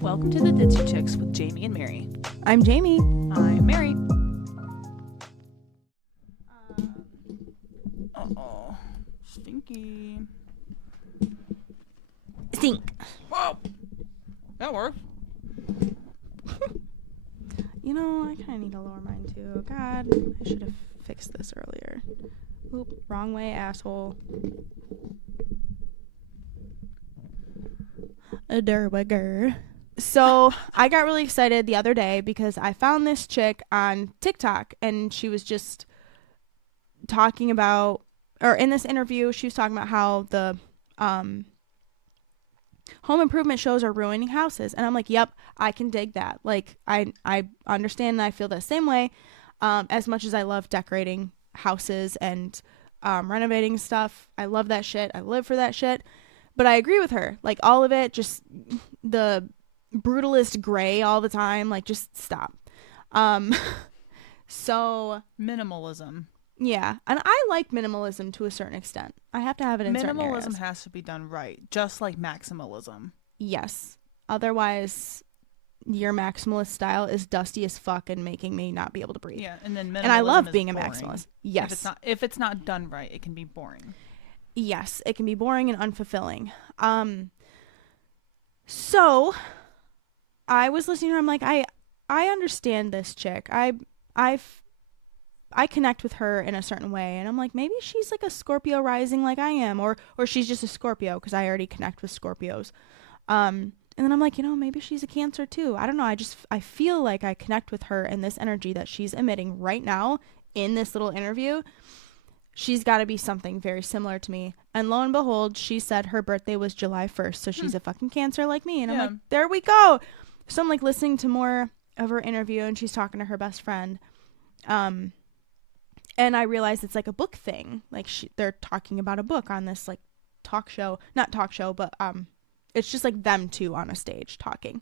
Welcome to the Ditzy Chicks with Jaymie and Mary. I'm Jaymie. I'm Mary. Uh-oh. Stinky. Stink. Whoa. That worked. You know, I kind of need to lower mine too. God, I should have fixed this earlier. Oop, wrong way, asshole. A derwigger. So I got really excited the other day because I found this chick on TikTok, and she was just talking about, or in this interview, she was talking about how the home improvement shows are ruining houses. And I'm like, yep, I can dig that. Like, I understand, and I feel the same way. As much as I love decorating houses and renovating stuff, I love that shit. I live for that shit. But I agree with her. Like, all of it, just the brutalist gray all the time. Like, just stop. So Minimalism. yeah, and I like minimalism to a certain extent. I have to have it in certain areas. Minimalism has to be done right, just like maximalism. Yes. Otherwise, your maximalist style is dusty as fuck and making me not be able to breathe. Yeah, and then minimalism And I love is being a boring. maximalist. Yes. If it's not done right, it can be boring. Yes, it can be boring and unfulfilling. So I was listening to her. I'm like, I understand this chick. I connect with her in a certain way, and I'm like, maybe she's like a Scorpio rising like I am, or she's just a Scorpio because I already connect with Scorpios. And then I'm like, you know, maybe she's a Cancer too. I don't know. I feel like I connect with her and this energy that she's emitting right now in this little interview. She's got to be something very similar to me. And lo and behold, she said her birthday was July 1st, so she's a fucking Cancer like me. And I'm like, there we go. So I'm like listening to more of her interview, and she's talking to her best friend. And I realized it's like a book thing. Like they're talking about a book on this like talk show, not talk show, but it's just like them two on a stage talking.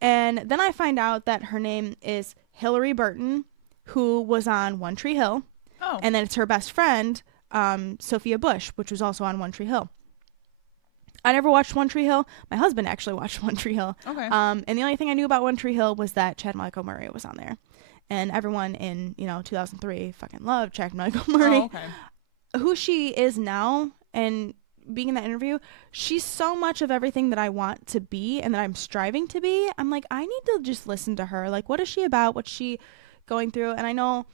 And then I find out that her name is Hillary Burton, who was on One Tree Hill. Oh. And then it's her best friend, Sophia Bush, which was also on One Tree Hill. I never watched One Tree Hill. My husband actually watched One Tree Hill. Okay. And the only thing I knew about One Tree Hill was that Chad Michael Murray was on there. And everyone in, 2003 fucking loved Chad Michael Murray. Oh, okay. Who she is now, and being in that interview, she's so much of everything that I want to be and that I'm striving to be. I'm like, I need to just listen to her. Like, what is she about? What's she going through? And I know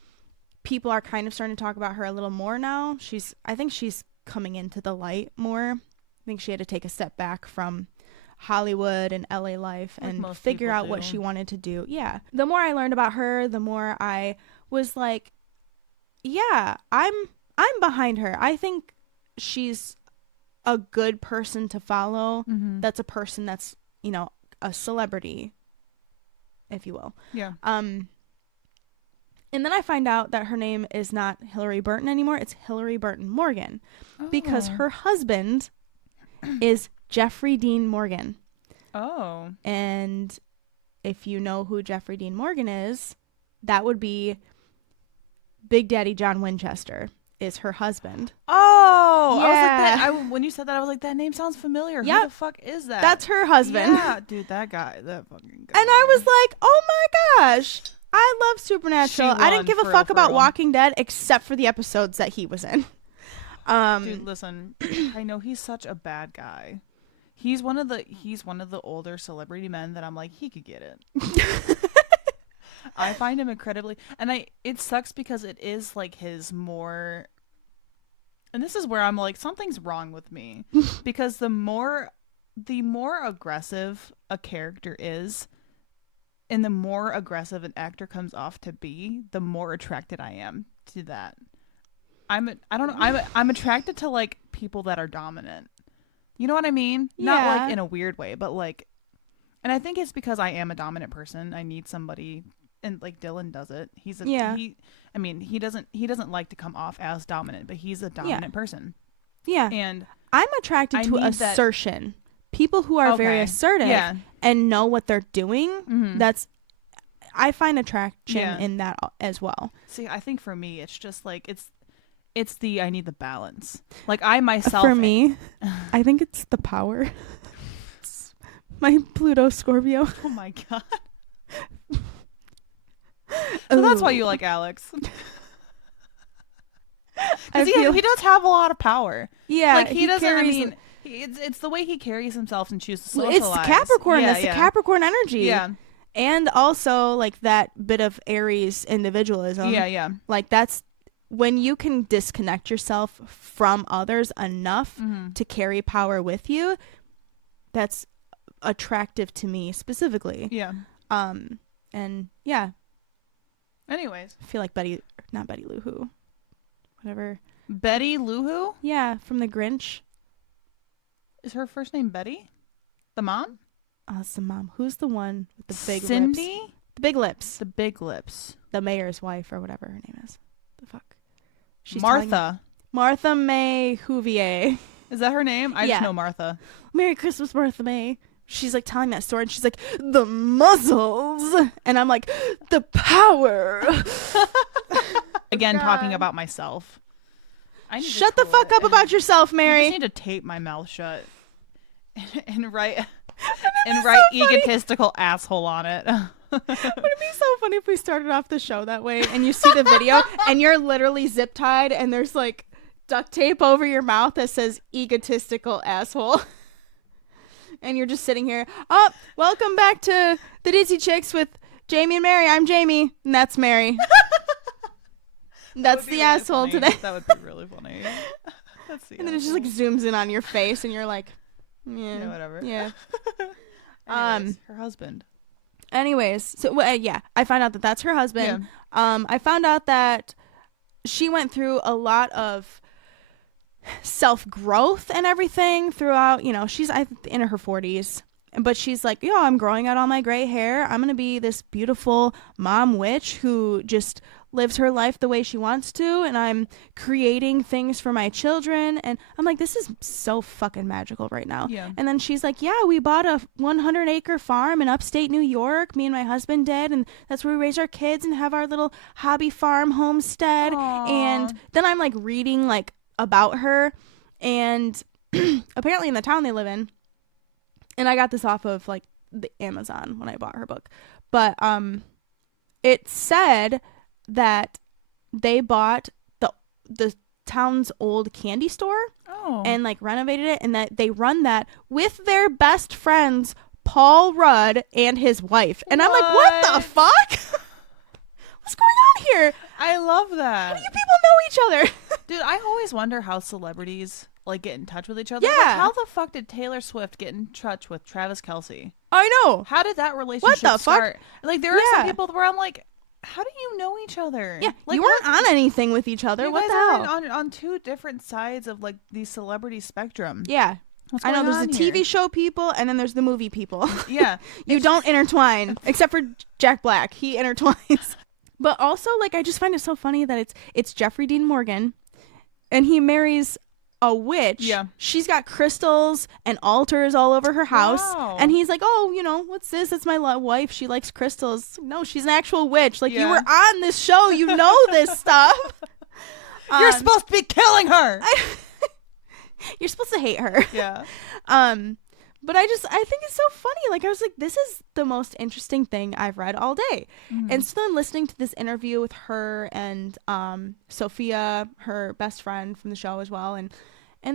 people are kind of starting to talk about her a little more now. I think she's coming into the light more. I think she had to take a step back from Hollywood and LA life and figure out what she wanted to do. Yeah. The more I learned about her, the more I was like, yeah, I'm behind her. I think she's a good person to follow. Mm-hmm. That's a person that's, a celebrity, if you will. Yeah. And then I find out that her name is not Hillary Burton anymore. It's Hillary Burton Morgan, because her husband is Jeffrey Dean Morgan. Oh. And if you know who Jeffrey Dean Morgan is, that would be Big Daddy John Winchester is her husband. Oh. Yeah. I was like, when you said that, I was like, that name sounds familiar. Yep. Who the fuck is that? That's her husband. Yeah, dude, that fucking guy. And I was like, oh my gosh. I love Supernatural. I didn't give a fuck about Walking Dead except for the episodes that he was in. Dude, listen, I know he's such a bad guy. He's one of the older celebrity men that I'm like, he could get it. I find him incredibly, and it sucks because it is like his more, and this is where I'm like, something's wrong with me, because the more aggressive a character is, and the more aggressive an actor comes off to be, the more attracted I am to that. I'm attracted to like people that are dominant. You know what I mean? Yeah. Not like in a weird way, but like, and I think it's because I am a dominant person. I need somebody, and like Dylan does it. He doesn't like to come off as dominant, but he's a dominant person. Yeah. And I'm attracted to assertion. People who are very assertive and know what they're doing. Mm-hmm. That's I find attraction in that as well. See, I think for me, it's just like it's the I need the balance. Like I myself. For me, I think it's the power. My Pluto Scorpio. Oh my god. So that's why you like Alex. Because he does have a lot of power. Yeah, like he doesn't. I mean, it's the way he carries himself and chooses to socialize. It's Capricorn. That's the Capricorn energy. Yeah, and also like that bit of Aries individualism. Yeah. Like that's when you can disconnect yourself from others enough to carry power with you. That's attractive to me specifically. Yeah. And yeah. Anyways, I feel like not Betty Lou Who. Whatever. Betty Lou Who? Yeah, from The Grinch. Is her first name Betty? The mom? Oh, it's the mom. Who's the one with the big Cindy? lips? The big lips. The big lips. The mayor's wife or whatever her name is. The fuck. She's Martha. Martha May Huvier. Is that her name? I just know Martha. Merry Christmas, Martha May. She's like telling that story and she's like, the muscles. And I'm like, the power. Again, talking about myself. Shut the fuck up about yourself, Mary. I just need to tape my mouth shut and write egotistical asshole on it. Would it be so funny if we started off the show that way and you see the video and you're literally zip tied and there's like duct tape over your mouth that says egotistical asshole. And you're just sitting here. Oh, welcome back to the Dizzy Chicks with Jaymie and Mary. I'm Jaymie, and that's Mary. That's the really asshole funny. Today. That would be really funny. And then it just like zooms in on your face, and you're like, yeah whatever. Yeah. Anyways, her husband. Anyways, so yeah, I find out that that's her husband. Yeah. I found out that she went through a lot of self-growth and everything throughout, she's in her 40s, but she's like, I'm growing out all my gray hair. I'm gonna be this beautiful mom witch who just lives her life the way she wants to, and I'm creating things for my children. And I'm like, this is so fucking magical right now. Yeah. And then she's like, yeah, we bought a 100-acre farm in upstate New York, me and my husband did, and that's where we raise our kids and have our little hobby farm homestead. Aww. And then I'm like reading like about her, and apparently in the town they live in, and I got this off of like the Amazon when I bought her book, but it said that they bought the town's old candy store and like renovated it, and that they run that with their best friends Paul Rudd and his wife. And I'm like, what the fuck? What's going on here? I love that. How do you people know each other? Dude, I always wonder how celebrities like get in touch with each other. Yeah. Like, how the fuck did Taylor Swift get in touch with Travis Kelce? I know. How did that relationship What the start? Fuck? Like there are some people where I'm like, how do you know each other? Yeah, like you weren't on anything with each other. You what guys the hell? are on two different sides of like the celebrity spectrum. Yeah. I know there's the TV here? show people and then there's the movie people. Yeah. You don't intertwine except for Jack Black. He intertwines. But also like I just find it so funny that it's Jeffrey Dean Morgan and he marries a witch. Yeah. She's got crystals and altars all over her house. Wow. And he's like, oh, what's this? That's my wife. She likes crystals. No, she's an actual witch. Like, you were on this show. You know this stuff. You're supposed to be killing her. You're supposed to hate her. Yeah. But I think it's so funny. Like, I was like, this is the most interesting thing I've read all day. Mm-hmm. And so I'm listening to this interview with her and Sophia, her best friend from the show as well. And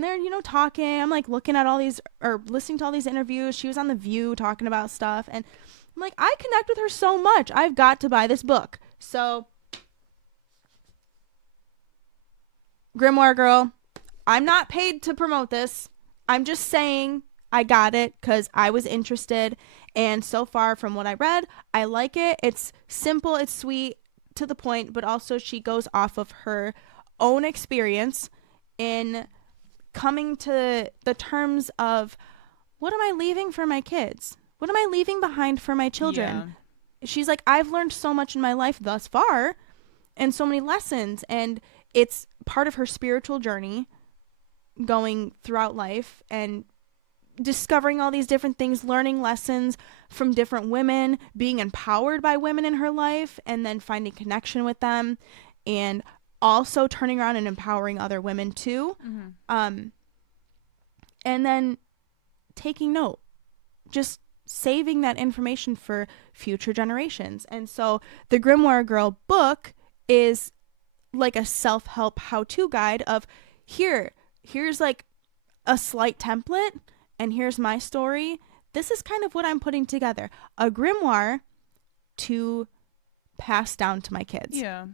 they're, talking. I'm like looking at all these or listening to all these interviews. She was on The View talking about stuff. And I'm like, I connect with her so much. I've got to buy this book. So, Grimoire Girl, I'm not paid to promote this. I'm just saying I got it because I was interested. And so far from what I read, I like it. It's simple, it's sweet, to the point, but also she goes off of her own experience in coming to the terms of, what am I leaving for my kids? What am I leaving behind for my children? Yeah. She's like, I've learned so much in my life thus far and so many lessons. And it's part of her spiritual journey going throughout life and discovering all these different things, learning lessons from different women, being empowered by women in her life, and then finding connection with them, and also turning around and empowering other women too. And then taking note, just saving that information for future generations. And so the Grimoire Girl book is like a self-help how-to guide of here's like a slight template, and here's my story. This is kind of what I'm putting together. A grimoire to pass down to my kids. Yeah.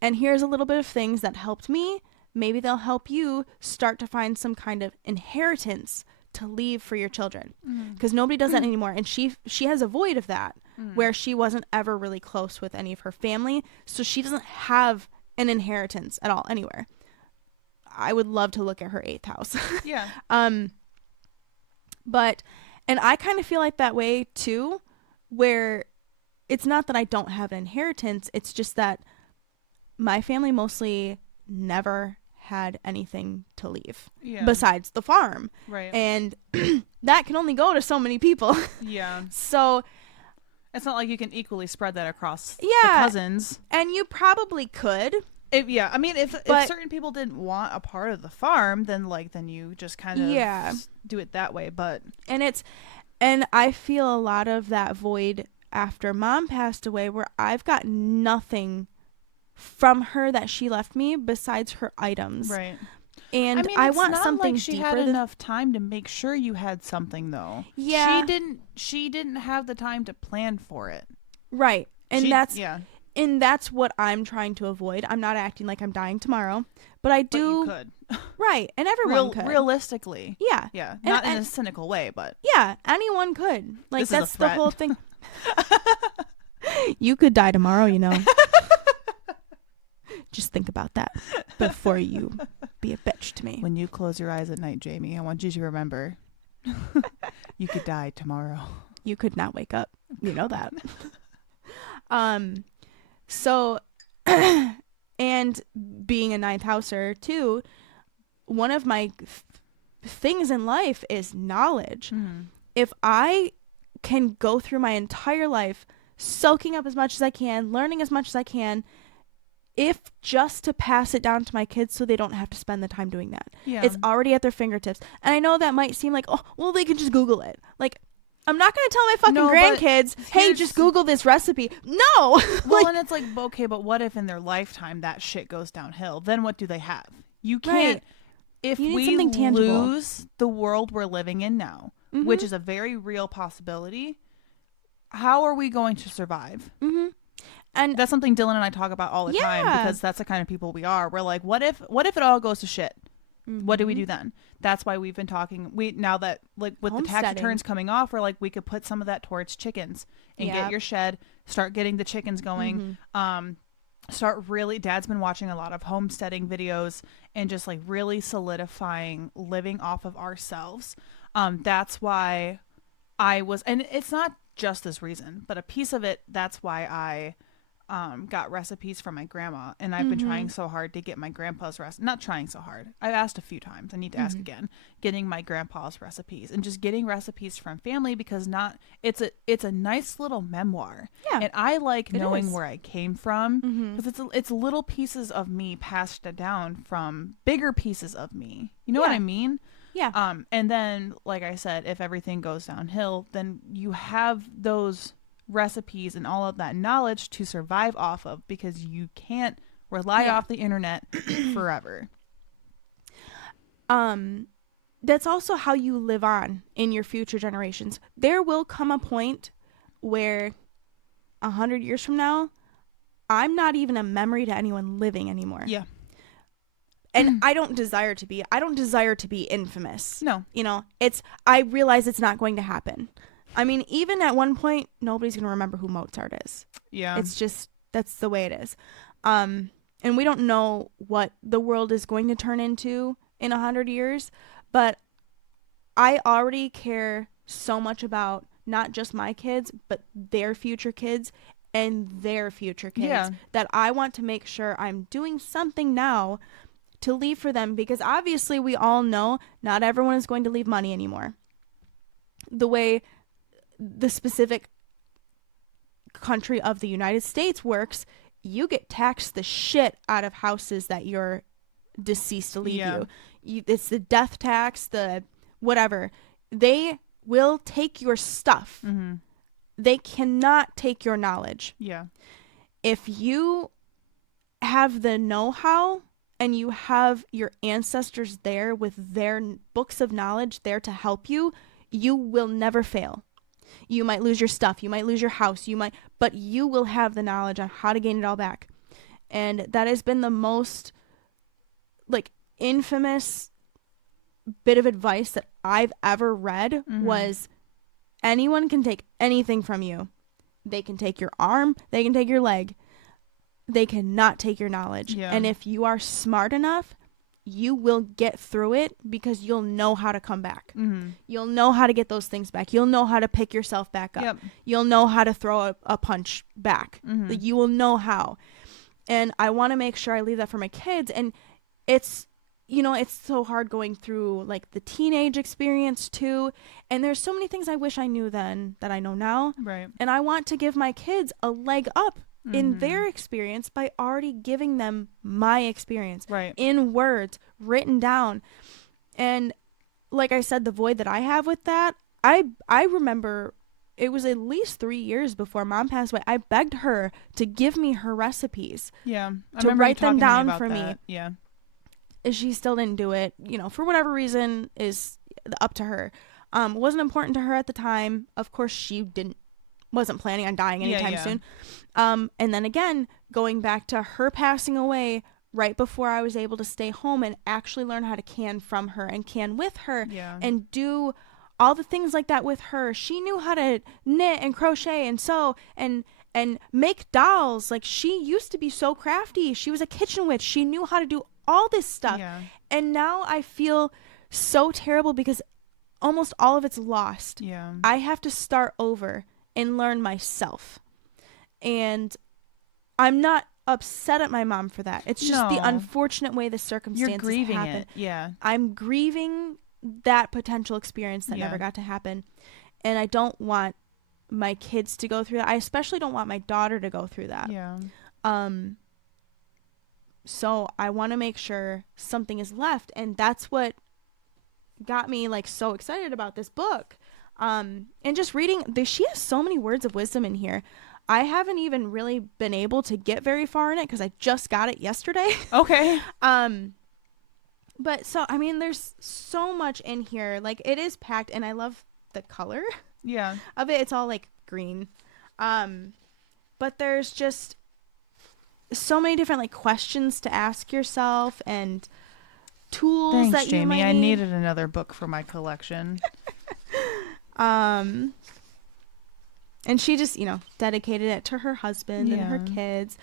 And here's a little bit of things that helped me. Maybe they'll help you start to find some kind of inheritance to leave for your children. Because nobody does that anymore. And she has a void of that, where she wasn't ever really close with any of her family. So she doesn't have an inheritance at all anywhere. I would love to look at her 8th house. Yeah. But, and I kind of feel like that way too, where it's not that I don't have an inheritance. It's just that my family mostly never had anything to leave besides the farm. Right. And that can only go to so many people. Yeah. So it's not like you can equally spread that across the yeah, cousins. and you probably could. I mean, if certain people didn't want a part of the farm, then you just kind of do it that way. But and I feel a lot of that void after Mom passed away, where I've got nothing from her that she left me besides her items. Right. And I mean, I want something like she deeper had than enough time to make sure you had something, though. Yeah. She didn't have the time to plan for it. Right. And And that's what I'm trying to avoid. I'm not acting like I'm dying tomorrow, but I do. But you could. Right. And everyone could. Realistically. Yeah. Yeah. Not in a cynical way, but. Yeah. Anyone could. Like, this that's is a the threat. whole thing. You could die tomorrow, you know. Just think about that before you be a bitch to me. When you close your eyes at night, Jaymie, I want you to remember you could die tomorrow. You could not wake up. You know that. So, and being a 9th houser too, one of my things in life is knowledge. If I can go through my entire life soaking up as much as I can, learning as much as I can, if just to pass it down to my kids so they don't have to spend the time doing that. Yeah. It's already at their fingertips. And I know that might seem like, oh, well, they can just Google it. Like, I'm not going to tell my fucking grandkids, hey, just Google this recipe. No. Well, and it's like, okay, but what if in their lifetime that shit goes downhill? Then what do they have? You can't. Right. If You need we something tangible. lose the world we're living in now, which is a very real possibility, how are we going to survive? And that's something Dylan and I talk about all the time, because that's the kind of people we are. We're like, what if it all goes to shit? What do we do then? That's why we've been talking. Now that, like, with the tax returns coming off, we're like, we could put some of that towards chickens and get your shed, start getting the chickens going. Dad's been watching a lot of homesteading videos and just like really solidifying living off of ourselves. That's why and it's not just this reason, but a piece of it, that's why I got recipes from my grandma, and I've been trying so hard to get my grandpa's not trying so hard. I've asked a few times. I need to ask again. Getting my grandpa's recipes and just getting recipes from family, because it's a nice little memoir. Yeah. And I like knowing where I came from, because it's little pieces of me passed down from bigger pieces of me. You know what I mean? Yeah. And then, like I said, if everything goes downhill, then you have those recipes and all of that knowledge to survive off of, because you can't rely off the internet forever. That's also how you live on in your future generations. There will come a point where 100 years from now, I'm not even a memory to anyone living anymore. Yeah. And I don't desire to be. I don't desire to be infamous. No. You know, I realize it's not going to happen. I mean, even at one point, nobody's going to remember who Mozart is. Yeah. It's just, that's the way it is. And we don't know what the world is going to turn into in 100 years, but I already care so much about not just my kids, but their future kids and their future kids, that I want to make sure I'm doing something now to leave for them, because obviously we all know not everyone is going to leave money anymore. the way the specific country of the United States works, you get taxed the shit out of houses that you're deceased to leave you. It's the death tax, the whatever. They will take your stuff. Mm-hmm. They cannot take your knowledge. Yeah. If you have the know-how and you have your ancestors there with their books of knowledge there to help you, you will never fail. You might lose your stuff, you might lose your house, but you will have the knowledge on how to gain it all back. And that has been the most like infamous bit of advice that I've ever read was anyone can take anything from you. They can take your arm, they can take your leg. They cannot take your knowledge. Yeah. And if you are smart enough, you will get through it because you'll know how to come back. Mm-hmm. You'll know how to get those things back. You'll know how to pick yourself back up. Yep. You'll know how to throw a punch back. Mm-hmm. Like, you will know how. And I want to make sure I leave that for my kids. And it's, it's so hard going through like the teenage experience too. And there's so many things I wish I knew then that I know now. Right. And I want to give my kids a leg up in their experience by already giving them my experience in words written down. And like I said, the void that I have with that, I remember it was at least 3 years before Mom passed away. I begged her to give me her recipes. Yeah. To write them down for me. Yeah. And she still didn't do it, for whatever reason is up to her. Wasn't important to her at the time. Of course, she wasn't planning on dying anytime soon. And then again, going back to her passing away right before I was able to stay home and actually learn how to can from her and can with her and do all the things like that with her. She knew how to knit and crochet and sew and make dolls. Like, she used to be so crafty. She was a kitchen witch. She knew how to do all this stuff. Yeah. And now I feel so terrible because almost all of it's lost. Yeah. I have to start over and learn myself. And I'm not upset at my mom for that. It's just the unfortunate way the circumstances You're grieving happen. it. Yeah. I'm grieving that potential experience that never got to happen. And I don't want my kids to go through that. I especially don't want my daughter to go through that. Yeah. So I want to make sure something is left. And that's what got me like so excited about this book. And just reading, she has so many words of wisdom in here. I haven't even really been able to get very far in it because I just got it yesterday. Okay. But so, I mean, there's so much in here. Like, it is packed, and I love the color of it. It's all like green. But there's just so many different like questions to ask yourself and tools. Thanks, that you Jaymie. might I need. needed another book for my collection. And she just, dedicated it to her husband and her kids.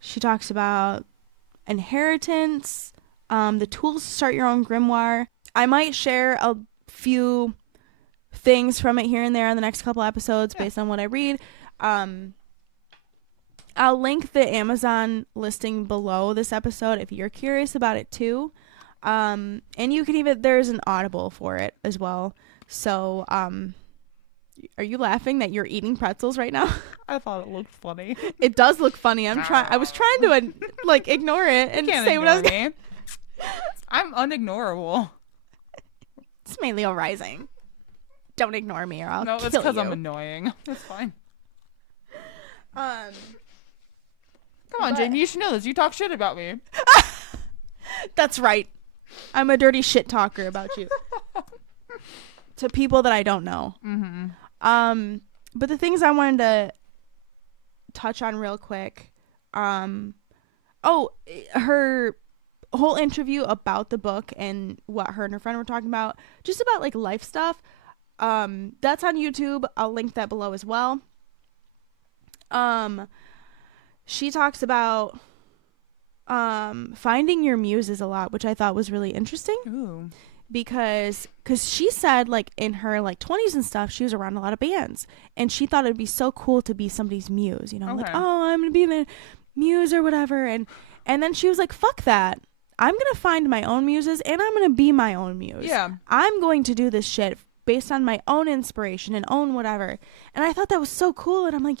She talks about inheritance, the tools to start your own grimoire. I might share a few things from it here and there on the next couple episodes based on what I read. I'll link the Amazon listing below this episode if you're curious about it too. And you can there's an Audible for it as well. So, are you laughing that you're eating pretzels right now? I thought it looked funny. It does look funny. I was trying to ignore it and say what I was going. I'm unignorable. It's mainly a rising. Don't ignore me or I'll kill you. No, it's because I'm annoying. It's fine. Come on, Jaymie. You should know this. You talk shit about me. That's right. I'm a dirty shit talker about you. To people that I don't know. Mm-hmm. But the things I wanted to touch on real quick. Her whole interview about the book and what her and her friend were talking about, just about like life stuff. That's on YouTube. I'll link that below as well. She talks about finding your muses a lot, which I thought was really interesting. Ooh. Because she said like in her like 20s and stuff, she was around a lot of bands and she thought it'd be so cool to be somebody's muse, like, oh, I'm gonna be the muse or whatever, and then she was like, fuck that. I'm going to find my own muses and I'm going to be my own muse. Yeah. I'm going to do this shit based on my own inspiration and own whatever. And I thought that was so cool. And I'm like,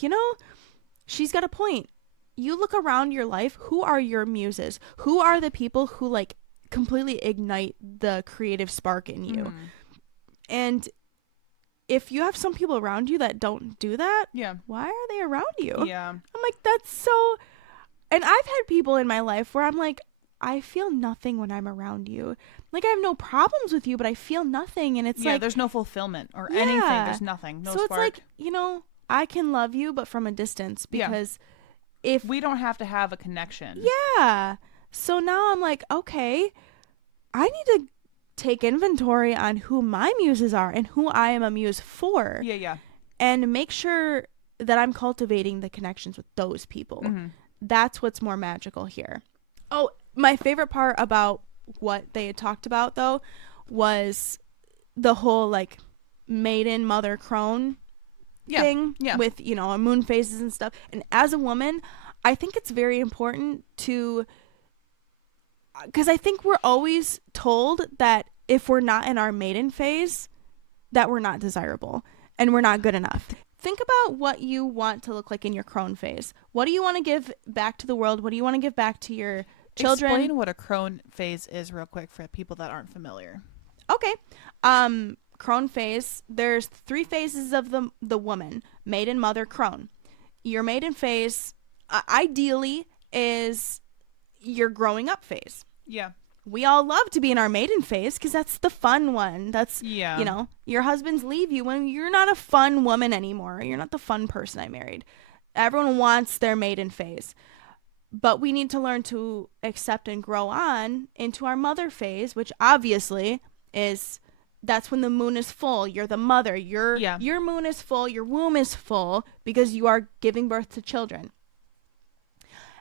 she's got a point. You look around your life, who are your muses? Who are the people who like completely ignite the creative spark in you? And if you have some people around you that don't do that, why are they around you? Yeah. I'm like, that's so... And I've had people in my life where I'm like, I feel nothing when I'm around you. Like, I have no problems with you, but I feel nothing. And it's like... there's no fulfillment or anything. There's nothing. No so spark. It's like, I can love you, but from a distance. Because if... We don't have to have a connection. Yeah. So now I'm like, okay, I need to take inventory on who my muses are and who I am a muse for. Yeah. And make sure that I'm cultivating the connections with those people. That's what's more magical here. Oh, my favorite part about what they had talked about, though, was the whole, like, maiden mother crone thing with, moon phases and stuff. And as a woman, I think it's very important to... Because I think we're always told that if we're not in our maiden phase, that we're not desirable and we're not good enough. Think about what you want to look like in your crone phase. What do you want to give back to the world? What do you want to give back to your children? Explain what a crone phase is real quick for people that aren't familiar. Okay. Crone phase, there's 3 phases of the woman. Maiden, mother, crone. Your maiden phase, ideally, is your growing up phase. Yeah. We all love to be in our maiden phase because that's the fun one. That's, your husbands leave you when you're not a fun woman anymore. You're not the fun person I married. Everyone wants their maiden phase. But we need to learn to accept and grow on into our mother phase, which obviously is, that's when the moon is full. You're the mother. Your moon is full. Your womb is full because you are giving birth to children.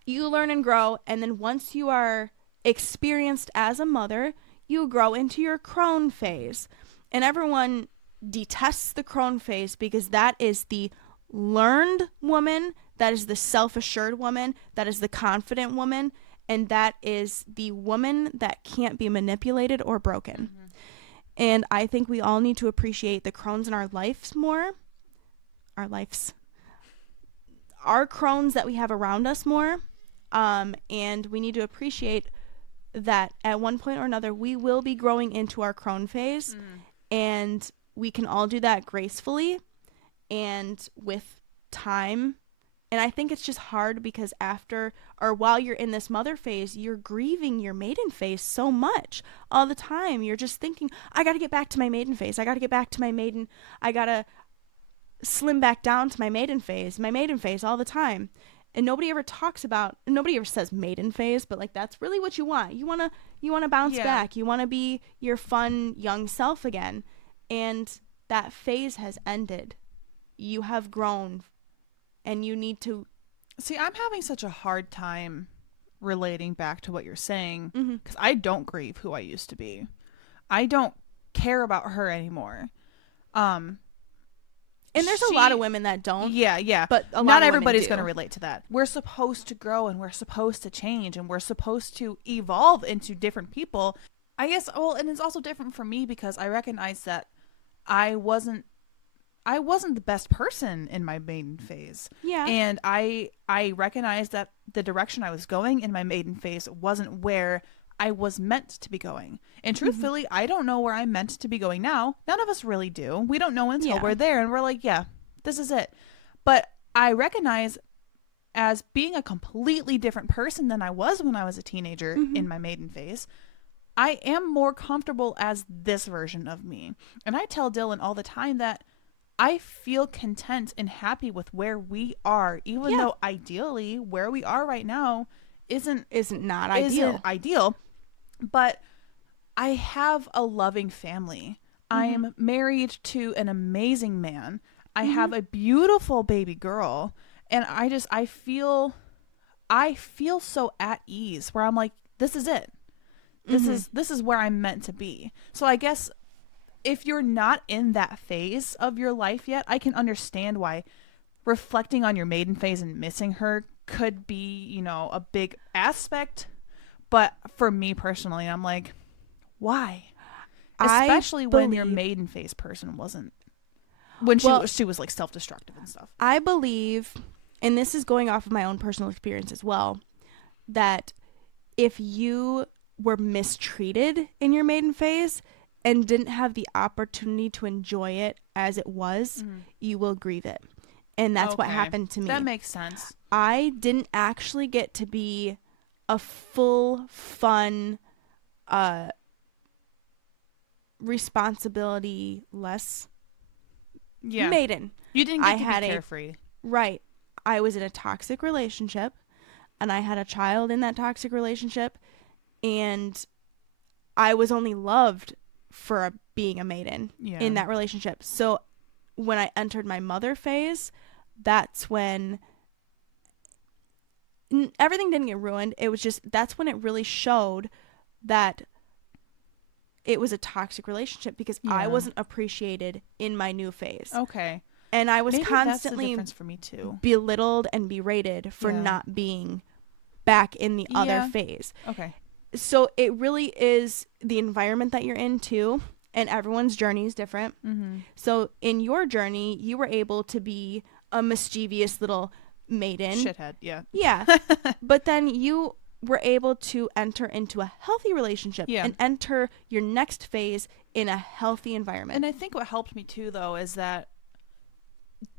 You learn and grow, and then once you are experienced as a mother, you grow into your crone phase. And everyone detests the crone phase because that is the learned woman, that is the self-assured woman, that is the confident woman, and that is the woman that can't be manipulated or broken. And I think we all need to appreciate the crones in our lives more. Our crones that we have around us more. And we need to appreciate that at one point or another, we will be growing into our crone phase. And we can all do that gracefully and with time. And I think it's just hard because while you're in this mother phase, you're grieving your maiden phase so much all the time. You're just thinking, I got to get back to my maiden phase. I got to get back to my maiden. I got to slim back down to my maiden phase all the time. And nobody ever says maiden phase, but like that's really what you want. You want to bounce back. You want to be your fun young self again. And that phase has ended. You have grown. And you need to... See, I'm having such a hard time relating back to what you're saying because I don't grieve who I used to be. I don't care about her anymore. And there's a lot of women that don't. Yeah. But not everybody's going to relate to that. We're supposed to grow and we're supposed to change and we're supposed to evolve into different people. I guess, and it's also different for me because I recognize that I wasn't the best person in my maiden phase. Yeah. And I recognized that the direction I was going in my maiden phase wasn't where I was meant to be going. And truthfully, I don't know where I'm meant to be going now. None of us really do. We don't know until we're there and we're like, yeah, this is it. But I recognize as being a completely different person than I was when I was a teenager in my maiden phase, I am more comfortable as this version of me. And I tell Dylan all the time that I feel content and happy with where we are, even though ideally where we are right now isn't ideal. But I have a loving family. I am married to an amazing man. I have a beautiful baby girl, and I feel so at ease where I'm like, this is it. This is where I'm meant to be. So I guess if you're not in that phase of your life yet, I can understand why reflecting on your maiden phase and missing her could be, a big aspect. But for me personally, I'm like, why? Especially when your maiden phase person wasn't. When she was like self-destructive and stuff. I believe, and this is going off of my own personal experience as well, that if you were mistreated in your maiden phase and didn't have the opportunity to enjoy it as it was, you will grieve it. And that's what happened to me. That makes sense. I didn't actually get to be a full, fun, responsibility-less maiden. You didn't get to be carefree. Right. I was in a toxic relationship, and I had a child in that toxic relationship, and I was only loved for being a maiden in that relationship. So when I entered my mother phase, that's when everything didn't get ruined. It was just, that's when it really showed that it was a toxic relationship, because I wasn't appreciated in my new phase. Okay. And I was constantly that's the difference for me too. belittled and berated for not being back in the other phase. Okay. So it really is the environment that you're in too, and everyone's journey is different. Mm-hmm. So in your journey, you were able to be a mischievous little maiden. Shithead, yeah. Yeah. But then you were able to enter into a healthy relationship and enter your next phase in a healthy environment. And I think what helped me too, though, is that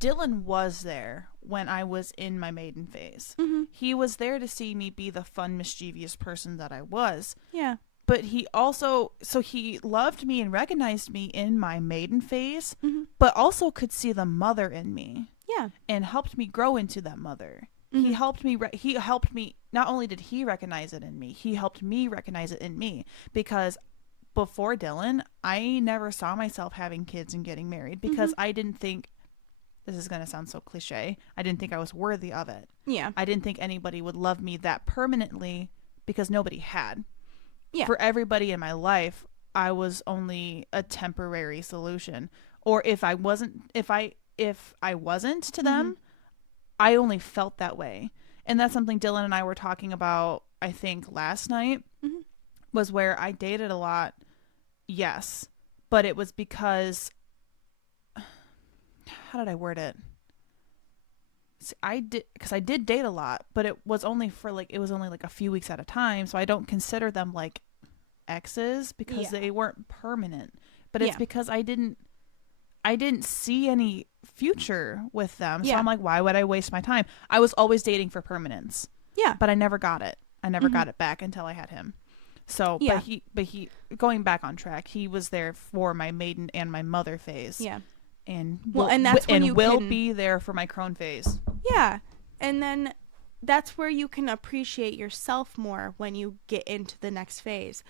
Dylan was there when I was in my maiden phase. Mm-hmm. He was there to see me be the fun, mischievous person that I was. Yeah. But he also, so he loved me and recognized me in my maiden phase, but also could see the mother in me. Yeah. And helped me grow into that mother. Mm-hmm. He helped me, not only did he recognize it in me, he helped me recognize it in me. Because before Dylan, I never saw myself having kids and getting married, because I didn't think, this is going to sound so cliche, I didn't think I was worthy of it. Yeah. I didn't think anybody would love me that permanently, because nobody had. Yeah. For everybody in my life, I was only a temporary solution. Or if I wasn't to them, I only felt that way. And that's something Dylan and I were talking about, I think, last night, was where I dated a lot. Yes. But it was because, how did I word it? See, I did date a lot, but it was only like a few weeks at a time. So I don't consider them like exes, because they weren't permanent. But it's because I didn't see any future with them. So I'm like, why would I waste my time? I was always dating for permanence. Yeah. But I never got it. I never got it back until I had him. So, but he going back on track, he was there for my maiden and my mother phase. Yeah. And that's when you will be there for my crone phase. Yeah. And then that's where you can appreciate yourself more when you get into the next phase.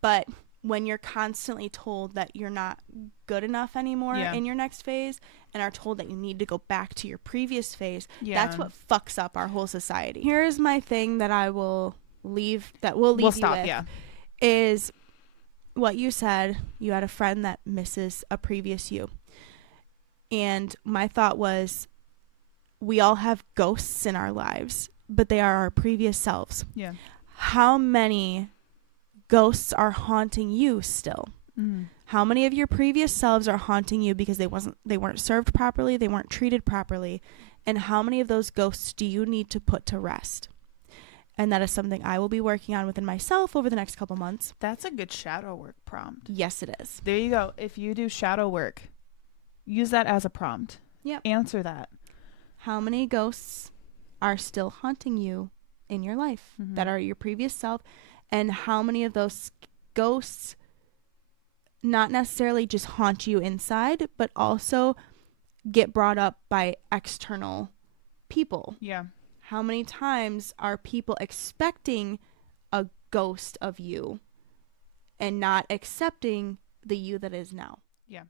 But when you're constantly told that you're not good enough anymore in your next phase, and are told that you need to go back to your previous phase, that's what fucks up our whole society. Here's my thing that we'll leave you with, is what you said. You had a friend that misses a previous you. And my thought was, we all have ghosts in our lives, but they are our previous selves. Yeah. How many ghosts are haunting you still? How many of your previous selves are haunting you because they weren't served properly, they weren't treated properly? And how many of those ghosts do you need to put to rest? And that is something I will be working on within myself over the next couple months. That's a good shadow work prompt. Yes, it is. There you go. If you do shadow work, use that as a prompt. Yep. Answer that. How many ghosts are still haunting you in your life that are your previous self? And how many of those ghosts not necessarily just haunt you inside, but also get brought up by external people? Yeah. How many times are people expecting a ghost of you and not accepting the you that is now? Yeah.